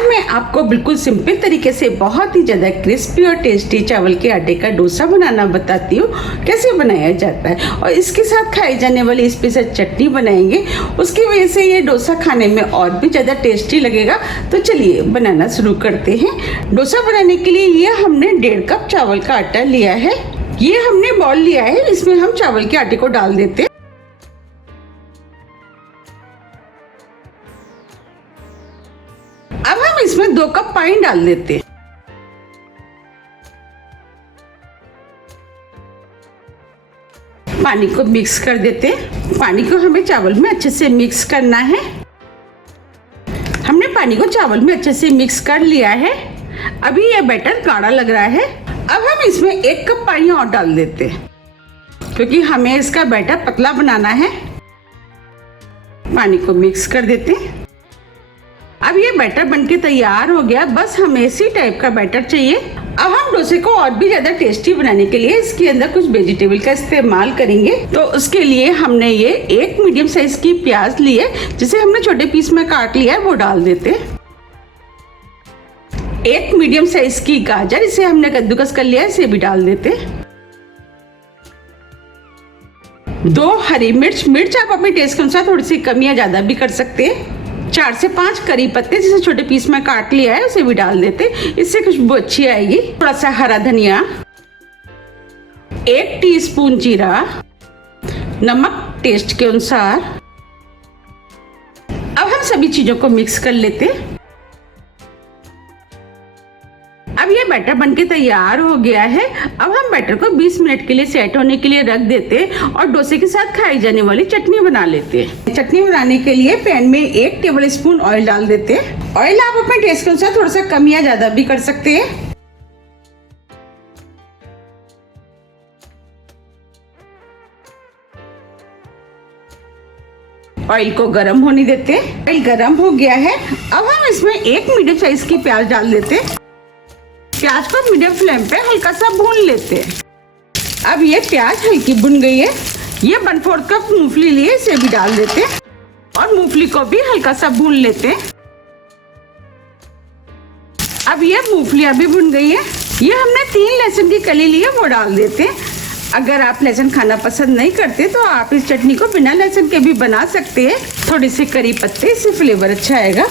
आज मैं आपको बिल्कुल सिंपल तरीके से बहुत ही ज़्यादा क्रिस्पी और टेस्टी चावल के आटे का डोसा बनाना बताती हूँ कैसे बनाया जाता है। और इसके साथ खाई जाने वाली स्पेशल चटनी बनाएंगे, उसकी वजह से ये डोसा खाने में और भी ज़्यादा टेस्टी लगेगा। तो चलिए बनाना शुरू करते हैं। डोसा बनाने के लिए ये हमने 1.5 कप चावल का आटा लिया है। ये हमने बॉल लिया है, इसमें हम चावल के आटे को डाल देते हैं। अब हम इसमें 2 कप पानी डाल देते हैं। पानी को मिक्स कर देते हैं। पानी को हमें चावल में अच्छे से मिक्स करना है। हमने पानी को चावल में अच्छे से मिक्स कर लिया है। अभी यह बैटर गाढ़ा लग रहा है। अब हम इसमें 1 कप पानी और डाल देते हैं, क्योंकि हमें इसका बैटर पतला बनाना है। पानी को मिक्स कर देते हैं। अब ये बैटर बनके तैयार हो गया। बस हमें इसी टाइप का बैटर चाहिए। अब हम डोसे को और भी ज्यादा टेस्टी बनाने के लिए इसके अंदर कुछ वेजिटेबल का इस्तेमाल करेंगे। तो उसके लिए हमने ये 1 मीडियम साइज की प्याज ली है, जिसे हमने छोटे पीस में काट लिया है, वो डाल देते हैं। 1 मीडियम साइज की गाजर, इसे हमने कद्दूकस कर लिया है, इसे भी डाल देते हैं। 2 हरी मिर्च आप अपने टेस्ट के अनुसार थोड़ी सी कम या ज्यादा भी कर सकते हैं। 4 से 5 करी पत्ते, जिसे छोटे पीस में काट लिया है, उसे भी डाल देते, इससे खुशबू अच्छी आएगी। थोड़ा सा हरा धनिया, 1 टीस्पून जीरा, नमक टेस्ट के अनुसार। अब हम सभी चीजों को मिक्स कर लेते हैं। अब ये बैटर बनके तैयार हो गया है। अब हम बैटर को 20 मिनट के लिए सेट होने के लिए रख देते हैं और डोसे के साथ खाई जाने वाली चटनी बना लेते हैं। चटनी बनाने के लिए पैन में 1 टेबल स्पून ऑयल डाल देते हैं। ऑयल आप अपने टेस्ट के अनुसार थोड़ा सा कम या ज्यादा भी कर सकते हैं। ऑयल को गर्म होने देते हैं। ऑयल गर्म हो गया है। अब हम इसमें 1 मीडियम साइज की प्याज डाल देते हैं। प्याज को मीडियम फ्लेम पे हल्का सा भून लेते हैं। अब ये प्याज हल्की भुन गई है। ये 1/4 कप मूंगफली लिए, इसे भी डाल देते हैं और मूंगफली को भी हल्का सा भून लेते हैं। अब ये मूंगफलियां भी भुन गई है। ये हमने 3 लहसुन की कली ली है, वो डाल देते हैं। अगर आप लहसुन खाना पसंद नहीं करते तो आप इस चटनी को बिना लहसुन के भी बना सकते हैं। थोड़ी सी करी पत्ते, इससे फ्लेवर अच्छा आएगा।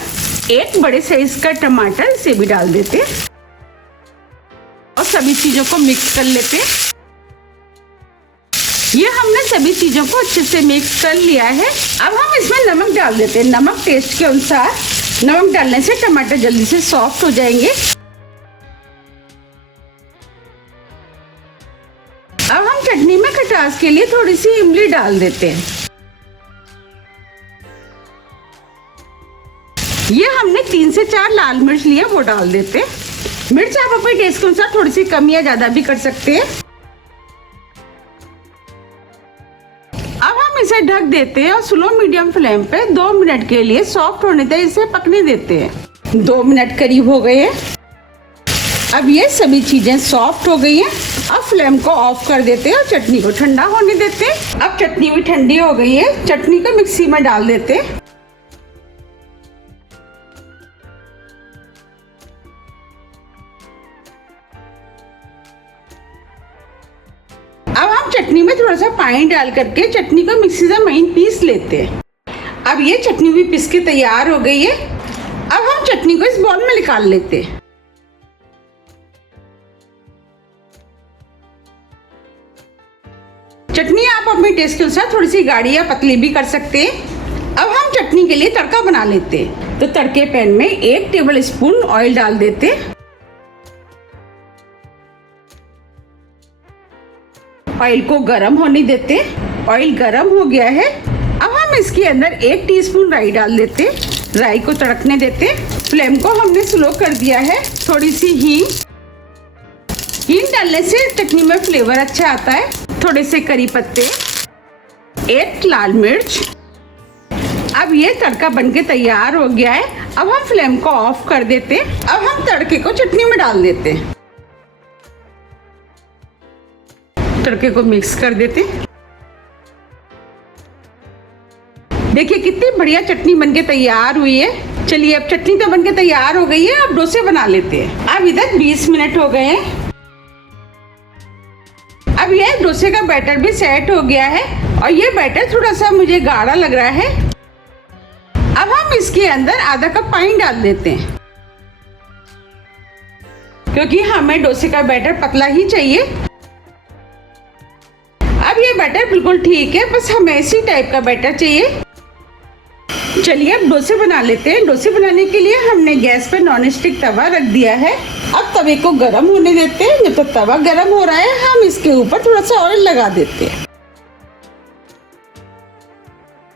1 बड़े साइज का टमाटर, इसे भी डाल देते हैं और सभी चीजों को मिक्स कर लेते हैं। ये हमने सभी चीजों को अच्छे से मिक्स कर लिया है। अब हम इसमें नमक डाल देते हैं, नमक टेस्ट के अनुसार। नमक डालने से टमाटर जल्दी से सॉफ्ट हो जाएंगे। अब हम चटनी में खटास के लिए थोड़ी सी इमली डाल देते हैं। ये हमने 3 से 4 लाल मिर्च लिया, वो डाल देते हैं। मिर्च आप अपने टेस्ट के अनुसार थोड़ी सी कम या ज्यादा भी कर सकते हैं। अब हम इसे ढक देते हैं और स्लो मीडियम फ्लेम पे 2 मिनट के लिए सॉफ्ट होने तक इसे पकने देते हैं। 2 मिनट करीब हो गए हैं। अब ये सभी चीजें सॉफ्ट हो गई हैं। अब फ्लेम को ऑफ कर देते हैं और चटनी को ठंडा होने देते हैं। अब चटनी भी ठंडी हो गई है। चटनी को मिक्सी में डाल देते हैं। अब हम चटनी में थोड़ा सा पानी डाल करके चटनी को मिक्सी से महीन पीस लेते हैं। अब ये चटनी भी पीस के तैयार हो गई है। अब हम चटनी को इस बाउल में निकाल लेते हैं। चटनी आप अपने टेस्ट के अनुसार थोड़ी सी गाढ़ी या पतली भी कर सकते हैं। अब हम चटनी के लिए तड़का बना लेते हैं। तो तड़के पैन में 1 टेबल स्पून ऑयल डाल देते हैं। ऑयल को गरम होने देते हैं। ऑयल गरम हो गया है। अब हम इसके अंदर 1 टीस्पून राई डाल देते हैं। राई को तड़कने देते हैं। फ्लेम को हमने स्लो कर दिया है। थोड़ी सी हींग डालने से चटनी में फ्लेवर अच्छा आता है। थोड़े से करी पत्ते, 1 लाल मिर्च। अब ये तड़का बनके तैयार हो गया है। अब हम फ्लेम को ऑफ कर देते हैं। अब हम तड़के को चटनी में डाल देते हैं। तड़के को मिक्स कर देते हैं। देखिए कितनी बढ़िया चटनी बनके तैयार हुई है। चलिए अब चटनी तो बनके तैयार हो गई है, अब डोसे बना लेते हैं। अब इधर 20 मिनट हो गए हैं। अब ये डोसे का बैटर भी सेट हो गया है और ये बैटर थोड़ा सा मुझे गाढ़ा लग रहा है। अब हम इसके अंदर आधा कप पानी डाल देते हैं, क्योंकि हमें डोसे का बैटर पतला ही चाहिए। अब ये बैटर बिल्कुल ठीक है, बस हमें इसी टाइप का बैटर चाहिए। चलिए अब डोसे बना लेते हैं। डोसे बनाने के लिए हमने गैस पे नॉन स्टिक तवा रख दिया है। अब तवे को गर्म होने देते हैं। जब तक तवा गर्म हो रहा है हम इसके ऊपर थोड़ा सा ऑयल लगा देते हैं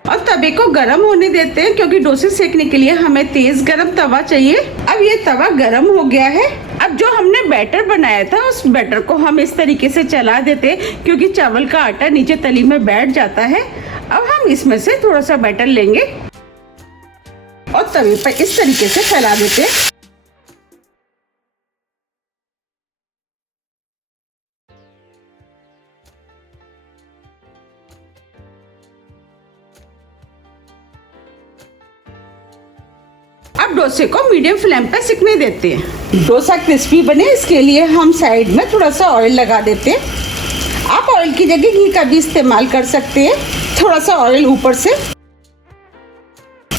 और तवे को गर्म होने देते हैं, क्योंकि डोसे सेकने के लिए हमें तेज गर्म तवा चाहिए। अब ये तवा गर्म हो गया है। अब जो हमने बैटर बनाया था उस बैटर को हम इस तरीके से चला देते हैं, क्योंकि चावल का आटा नीचे तली में बैठ जाता है। अब हम इसमें से थोड़ा सा बैटर लेंगे और तवे पर इस तरीके से फैला देते हैं। अब डोसे को मीडियम फ्लेम पर सिकने देते हैं। डोसा क्रिस्पी बने इसके लिए हम साइड में थोड़ा सा ऑयल लगा देते हैं। आप ऑयल की जगह घी का भी इस्तेमाल कर सकते हैं, थोड़ा सा ऑयल ऊपर से।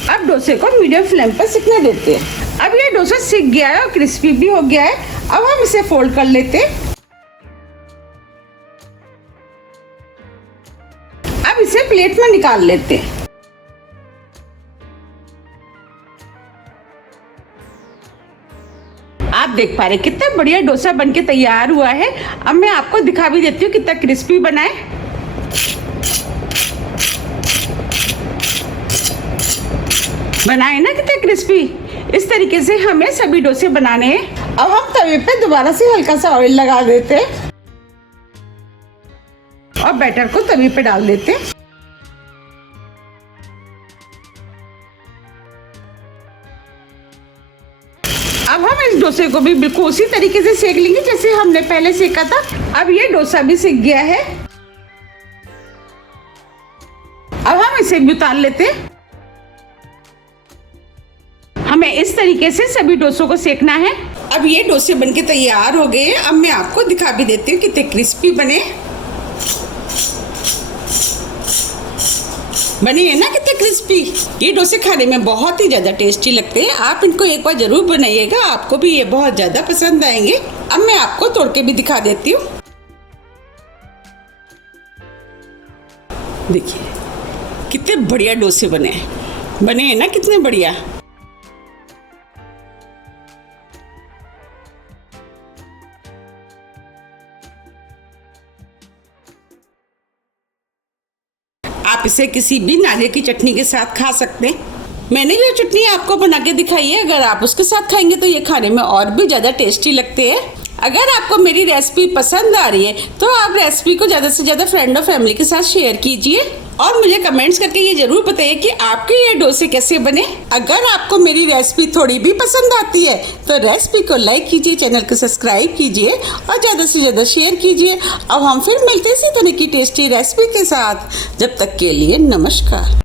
अब डोसे को मीडियम फ्लेम पर सिकने देते हैं। अब ये डोसा सिक गया है और क्रिस्पी भी हो गया है। अब हम इसे फोल्ड कर लेते हैं। अब इसे प्लेट में निकाल लेते हैं। आप देख पा रहे कितना बढ़िया डोसा बनके तैयार हुआ है। अब मैं आपको दिखा भी देती हूँ कितना क्रिस्पी बना है। बनाए ना कितना क्रिस्पी। इस तरीके से हमें सभी डोसे बनाने हैं। अब हम तवे पे दोबारा से हल्का सा ऑयल लगा देते हैं और बैटर को तवे पे डाल देते हैं। अब हम इस डोसे को भी बिल्कुल उसी तरीके से सेक लेंगे जैसे हमने पहले सेका था। अब ये डोसा भी सिक गया है। अब हम इसे भी उतार लेते हैं। हमें इस तरीके से सभी डोसों को सेकना है। अब ये डोसे बनके तैयार हो गए हैं। अब मैं आपको दिखा भी देती हूँ कितने क्रिस्पी बने है ना, कितने क्रिस्पी। ये डोसे खाने में बहुत ही ज्यादा टेस्टी लगते हैं। आप इनको एक बार जरूर बनाइएगा, आपको भी ये बहुत ज्यादा पसंद आएंगे। अब मैं आपको तोड़ के भी दिखा देती हूँ। देखिए कितने बढ़िया डोसे बने हैं ना, कितने बढ़िया। आप इसे किसी भी नारियल की चटनी के साथ खा सकते हैं। मैंने जो चटनी आपको बना के दिखाई है, अगर आप उसके साथ खाएंगे तो ये खाने में और भी ज़्यादा टेस्टी लगते हैं। अगर आपको मेरी रेसिपी पसंद आ रही है तो आप रेसिपी को ज़्यादा से ज़्यादा फ्रेंड और फैमिली के साथ शेयर कीजिए और मुझे कमेंट्स करके ये जरूर बताइए कि आपके ये डोसे कैसे बने। अगर आपको मेरी रेसिपी थोड़ी भी पसंद आती है तो रेसिपी को लाइक कीजिए, चैनल को सब्सक्राइब कीजिए और ज़्यादा से ज़्यादा शेयर कीजिए। अब हम फिर मिलते हैं इसी तरह की टेस्टी रेसिपी के साथ। जब तक के लिए नमस्कार।